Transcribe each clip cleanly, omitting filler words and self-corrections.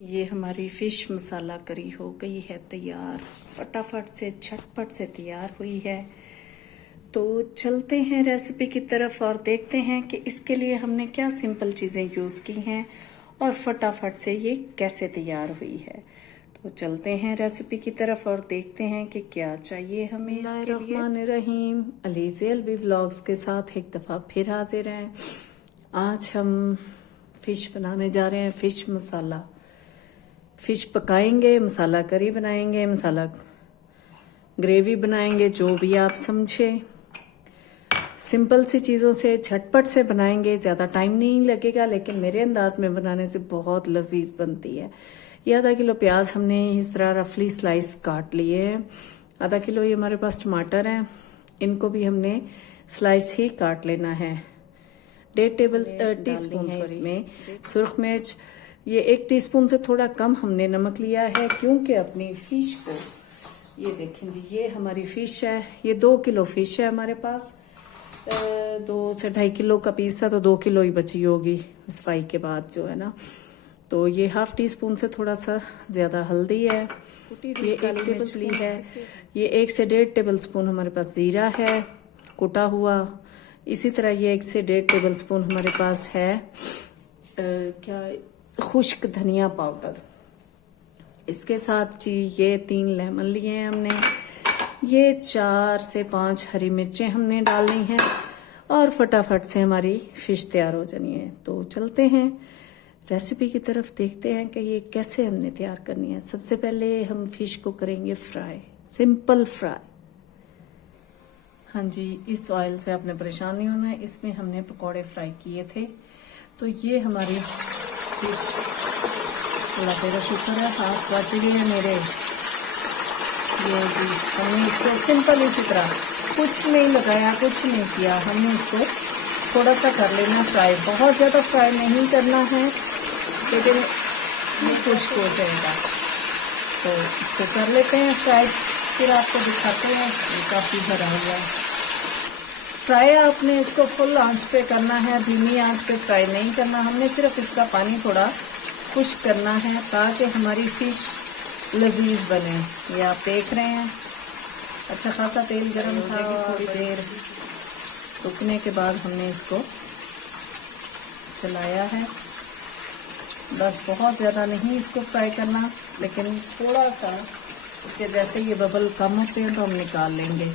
ये हमारी फिश मसाला करी हो गई है तैयार, फटाफट से झटपट से तैयार हुई है। तो चलते हैं रेसिपी की तरफ और देखते हैं कि इसके लिए हमने क्या सिंपल चीज़ें यूज़ की हैं और फटाफट से ये कैसे तैयार हुई है। तो चलते हैं रेसिपी की तरफ और देखते हैं कि क्या चाहिए हमें इसके लिए। बिस्मिल्लाहिर्रहमानिर्रहीम, अलीज़े अलवी व्लॉग्स के साथ एक दफ़ा फिर हाजिर हैं। आज हम फ़िश बनाने जा रहे हैं, फ़िश मसाला। फिश पकाएंगे, मसाला करी बनाएंगे, मसाला ग्रेवी बनाएंगे, जो भी आप समझे। सिंपल सी चीज़ों से झटपट से बनाएंगे, ज़्यादा टाइम नहीं लगेगा, लेकिन मेरे अंदाज में बनाने से बहुत लजीज बनती है। ये आधा किलो प्याज हमने इस तरह रफली स्लाइस काट लिए हैं। आधा किलो ये हमारे पास टमाटर हैं, इनको भी हमने स्लाइस ही काट लेना है। 1.5 टीस्पून है इसमें सुर्ख मिर्च। ये 1 टीस्पून से थोड़ा कम हमने नमक लिया है, क्योंकि अपनी फिश को, ये देखें जी, ये हमारी फिश है, ये 2 किलो फिश है हमारे पास। 2 से 2.5 किलो का पीस था, तो 2 किलो ही बची होगी सफाई के बाद जो है ना। तो ये हाफ टी स्पून से थोड़ा सा ज्यादा हल्दी है, ये 1 टेबल स्पून है, ये 1 से 1.5 टेबल स्पून हमारे पास जीरा है कुटा हुआ। इसी तरह ये 1 से 1.5 टेबल स्पून हमारे पास है क्या खुश्क धनिया पाउडर। इसके साथ जी ये 3 लेमन लिए हैं हमने, ये 4 से 5 हरी मिर्चें हमने डालनी हैं और फटाफट से हमारी फिश तैयार हो जानी है। तो चलते हैं रेसिपी की तरफ, देखते हैं कि ये कैसे हमने तैयार करनी है। सबसे पहले हम फिश को करेंगे फ्राई, सिंपल फ्राई। हाँ जी, इस ऑयल से आपने परेशान नहीं होना है, इसमें हमने पकौड़े फ्राई किए थे। तो ये हमारी फिश, अल्लाह तेरा शुक्र है, हाथ बच गए मेरे। ये जी हमने इसको सिंपल इसी तरह कुछ नहीं लगाया, कुछ नहीं किया, हमने इसको थोड़ा सा कर लेना फ्राई। बहुत ज़्यादा फ्राई नहीं करना है, लेकिन ये खुश्क हो जाएगा। तो इसको कर लेते हैं फ्राई, फिर आपको दिखाते हैं। ये काफ़ी भरा हुआ है। फ्राई आपने इसको फुल आंच पे करना है, धीमी आंच पे फ्राई नहीं करना। हमने सिर्फ इसका पानी थोड़ा खुश्क करना है ताकि हमारी फिश लजीज बने। ये आप देख रहे हैं, अच्छा खासा तेल गर्म था। थोड़ी देर रुकने के बाद हमने इसको चलाया है। बस बहुत ज़्यादा नहीं इसको फ्राई करना, लेकिन थोड़ा सा इसके जैसे ये बबल कम होते हैं तो हम निकाल लेंगे।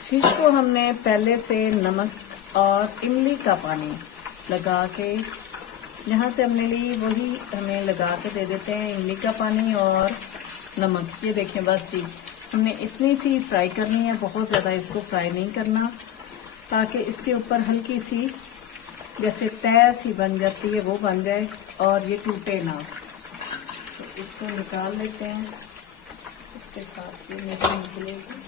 फिश को हमने पहले से नमक और इमली का पानी लगा के, जहाँ से हमने ली वही हमें लगा के दे देते हैं, इमली का पानी और नमक। ये देखें, बस जी हमने इतनी सी फ्राई करनी है, बहुत ज़्यादा इसको फ्राई नहीं करना, ताकि इसके ऊपर हल्की सी जैसे तय सी बन जाती है वो बन जाए और ये टूटे ना। तो इसको निकाल लेते हैं, इसके साथ ये मिर्च निकलेगी।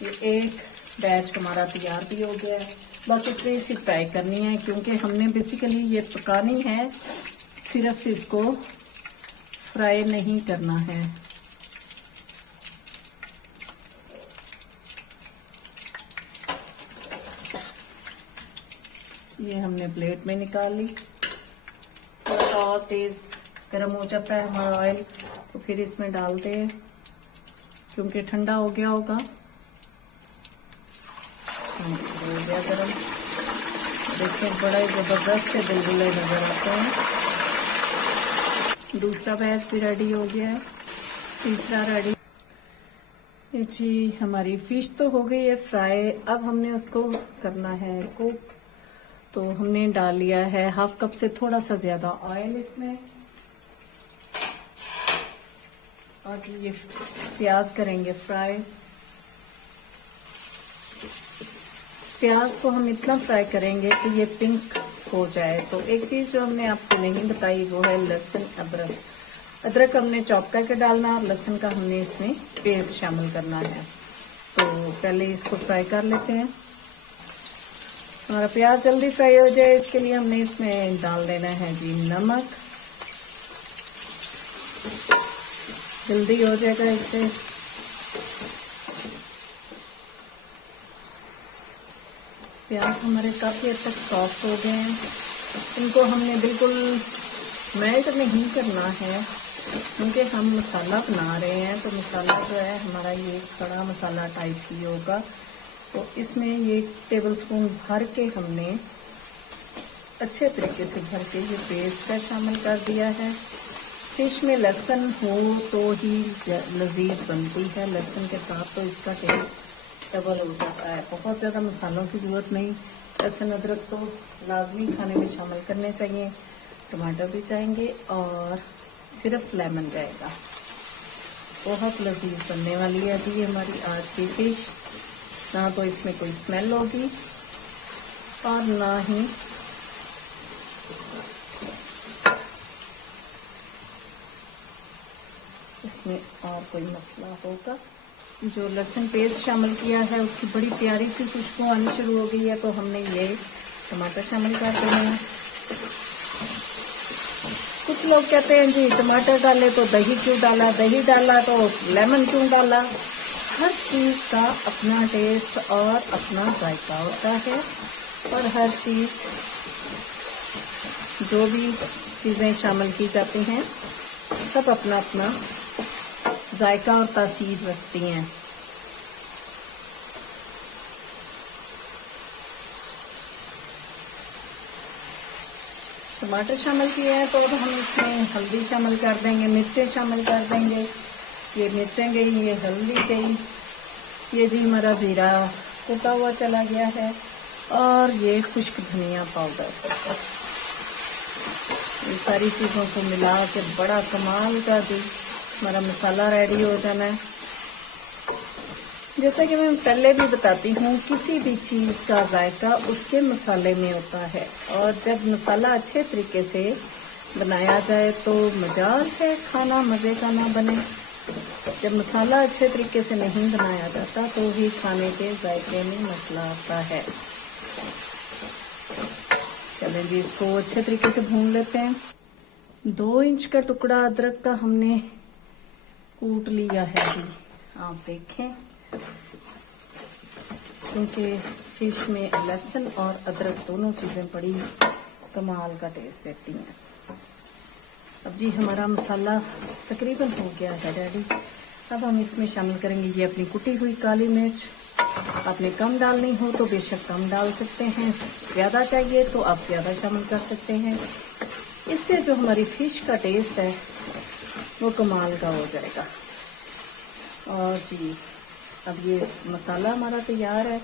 ये एक बैच हमारा तैयार भी हो गया है। बस इतनी सी फ्राई करनी है, क्योंकि हमने बेसिकली ये पकानी है, सिर्फ इसको फ्राई नहीं करना है। ये हमने प्लेट में निकाल ली। थोड़ा सा और तेज गर्म हो जाता है हमारा ऑयल, तो फिर इसमें डालते हैं, क्योंकि ठंडा हो गया होगा। हो गया गरम, देखिए बड़ा ही जबरदस्त से बुलबुले नजर आते हैं। दूसरा बैच भी रेडी हो गया है, तीसरा रेडी। जी हमारी फिश तो हो गई है फ्राई, अब हमने उसको करना है कुक। तो हमने डाल लिया है हाफ कप से थोड़ा सा ज्यादा ऑयल इसमें, और ये प्याज करेंगे फ्राई। प्याज को हम इतना फ्राई करेंगे कि ये पिंक हो जाए। तो एक चीज जो हमने आपको नहीं बताई वो है लहसुन अदरक। अदरक हमने चॉप करके डालना और लहसुन का हमने इसमें पेस्ट शामिल करना है। तो पहले इसको फ्राई कर लेते हैं। हमारा प्याज जल्दी फ्राई हो जाए, इसके लिए हमने इसमें डाल देना है जी नमक, जल्दी हो जाएगा इससे। प्याज हमारे काफ़ी हद तक सॉफ्ट हो गए हैं। इनको हमने बिल्कुल मेल्ट नहीं करना है, क्योंकि हम मसाला बना रहे हैं, तो मसाला जो है हमारा ये खड़ा मसाला टाइप ही होगा। तो इसमें ये टेबल स्पून भर के हमने अच्छे तरीके से भर के ये पेस्ट का शामिल कर दिया है। फिश में लहसुन हो तो ही लजीज बनती है, लहसुन के साथ तो इसका टेस्ट डबल हो जाता है। बहुत ज़्यादा मसालों की ज़रूरत नहीं। लहसुन अदरक तो लाजमी खाने में शामिल करने चाहिए, टमाटर भी जाएंगे और सिर्फ लेमन जाएगा। बहुत लजीज बनने वाली है जी हमारी आज की फिश। ना तो इसमें कोई स्मेल होगी और ना ही इसमें और कोई मसला होगा। जो लहसुन पेस्ट शामिल किया है उसकी बड़ी प्यारी सी खुशबू आनी शुरू हो गई है, तो हमने ये टमाटर शामिल कर देने हैं। कुछ लोग कहते हैं जी टमाटर डाले तो दही क्यों डाला, दही डाला तो लेमन क्यों डाला। हर चीज़ का अपना टेस्ट और अपना जायका होता है, और हर चीज़ जो भी चीज़ें शामिल की जाती हैं सब अपना अपना जायका और तासीर रखती हैं। टमाटर शामिल किए हैं तो हम इसमें हल्दी शामिल कर देंगे, मिर्चें शामिल कर देंगे। ये मिर्चें गई, ये हल्दी गई, ये जी हमारा ज़ीरा कुटा हुआ चला गया है, और ये खुश्क धनिया पाउडर। इन सारी चीज़ों को मिला के बड़ा कमाल का भी हमारा मसाला रेडी हो जाना है। जैसा कि मैं पहले भी बताती हूँ, किसी भी चीज़ का जायका उसके मसाले में होता है, और जब मसाला अच्छे तरीके से बनाया जाए तो मजाल है खाना मज़े का ना बने। जब मसाला अच्छे तरीके से नहीं बनाया जाता तो ही खाने के जायके में मसला आता है। चलें जी, इसको अच्छे तरीके से भून लेते हैं। 2 इंच का टुकड़ा अदरक का हमने कूट लिया है जी, आप देखें, क्योंकि फिश में लहसुन और अदरक दोनों चीज़ें बड़ी कमाल का टेस्ट देती हैं। अब जी हमारा मसाला तकरीबन हो गया है रेडी। अब हम इसमें शामिल करेंगे ये अपनी कुटी हुई काली मिर्च। आपने कम डालनी हो तो बेशक कम डाल सकते हैं, ज़्यादा चाहिए तो आप ज़्यादा शामिल कर सकते हैं। इससे जो हमारी फिश का टेस्ट है वो कमाल का हो जाएगा। और जी अब ये मसाला हमारा तैयार है।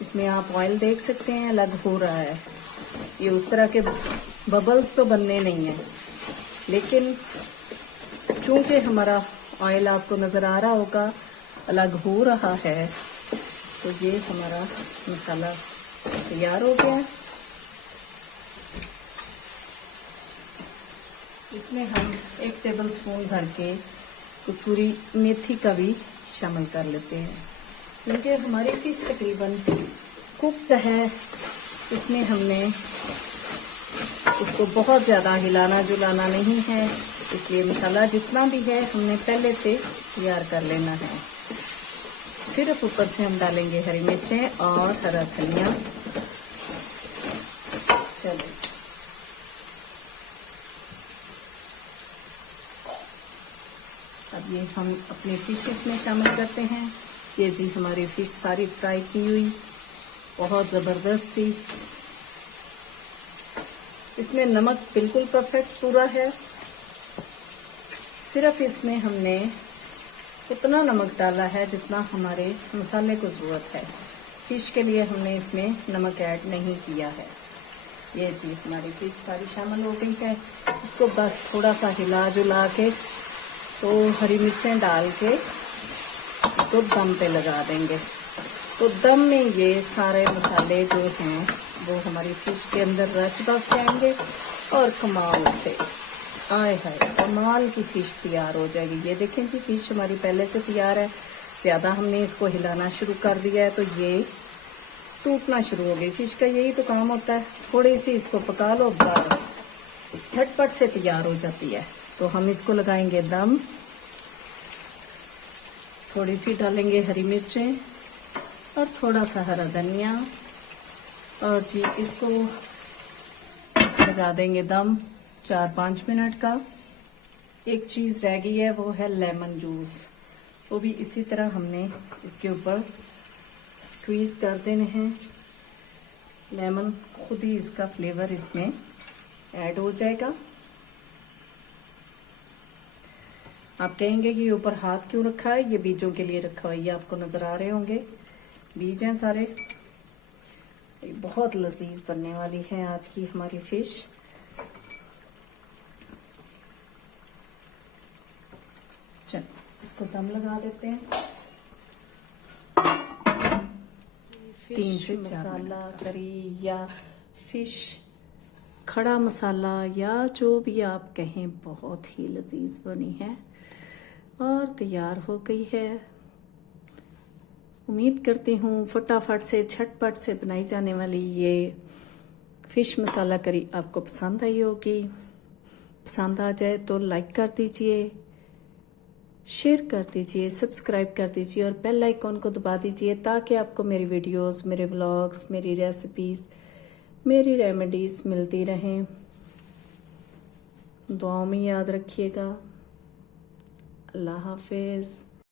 इसमें आप ऑयल देख सकते हैं अलग हो रहा है। ये उस तरह के बबल्स तो बनने नहीं है, लेकिन चूंकि हमारा ऑयल आपको नज़र आ रहा होगा अलग हो रहा है, तो ये हमारा मसाला तैयार हो गया है। इसमें हम 1 टेबल स्पून भर के कसूरी मेथी का भी शामिल कर लेते हैं, क्योंकि हमारी फिश तकरीबन कुक्ड है। इसमें हमने उसको बहुत ज़्यादा हिलाना जुलाना नहीं है, इसलिए मसाला जितना भी है हमने पहले से तैयार कर लेना है। सिर्फ ऊपर से हम डालेंगे हरी मिर्चें और हरा धनिया। चलिए अब ये हम अपने फिश इसमें शामिल करते हैं। ये जी हमारी फिश सारी फ्राई की हुई, बहुत ज़बरदस्त सी। इसमें नमक बिल्कुल परफेक्ट पूरा है। सिर्फ इसमें हमने उतना नमक डाला है जितना हमारे मसाले को ज़रूरत है। फिश के लिए हमने इसमें नमक ऐड नहीं किया है। ये जी हमारी फिश सारी शामिल हो गई है। इसको बस थोड़ा सा हिला जुला के तो हरी मिर्चें डाल के इसको दम पे लगा देंगे। तो दम में ये सारे मसाले जो हैं वो हमारी फिश के अंदर रच बस जाएंगे और कमाल से आए हाय कमाल की फिश तैयार हो जाएगी। ये देखें जी फिश हमारी पहले से तैयार है। ज़्यादा हमने इसको हिलाना शुरू कर दिया है तो ये टूटना शुरू हो गई। फिश का यही तो काम होता है, थोड़ी सी इसको पका लो बस झटपट से तैयार हो जाती है। तो हम इसको लगाएंगे दम थोड़ी सी डालेंगे हरी मिर्चें और थोड़ा सा हरा धनिया, और जी इसको लगा देंगे दम 4-5 मिनट का। एक चीज रह गई है, वो है लेमन जूस। वो भी इसी तरह हमने इसके ऊपर स्क्वीज कर देने हैं। लेमन खुद ही इसका फ्लेवर इसमें ऐड हो जाएगा। आप कहेंगे कि ऊपर हाथ क्यों रखा है, ये बीजों के लिए रखा हुआ है। ये आपको नजर आ रहे होंगे, बीज हैं सारे। बहुत लजीज बनने वाली है आज की हमारी फिश। चल इसको दम लगा देते हैं 3 से 4 मसाला करी या फिश खड़ा मसाला या जो भी आप कहें, बहुत ही लजीज बनी है और तैयार हो गई है। उम्मीद करती हूँ फटाफट से झटपट से बनाई जाने वाली ये फिश मसाला करी आपको पसंद आई होगी। पसंद आ जाए तो लाइक कर दीजिए, शेयर कर दीजिए, सब्सक्राइब कर दीजिए और बेल आइकॉन को दबा दीजिए, ताकि आपको मेरी वीडियोस, मेरे व्लॉग्स, मेरी रेसिपीज, मेरी रेमेडीज मिलती रहें। दुआओं में याद रखिएगा। अल्लाह हाफिज।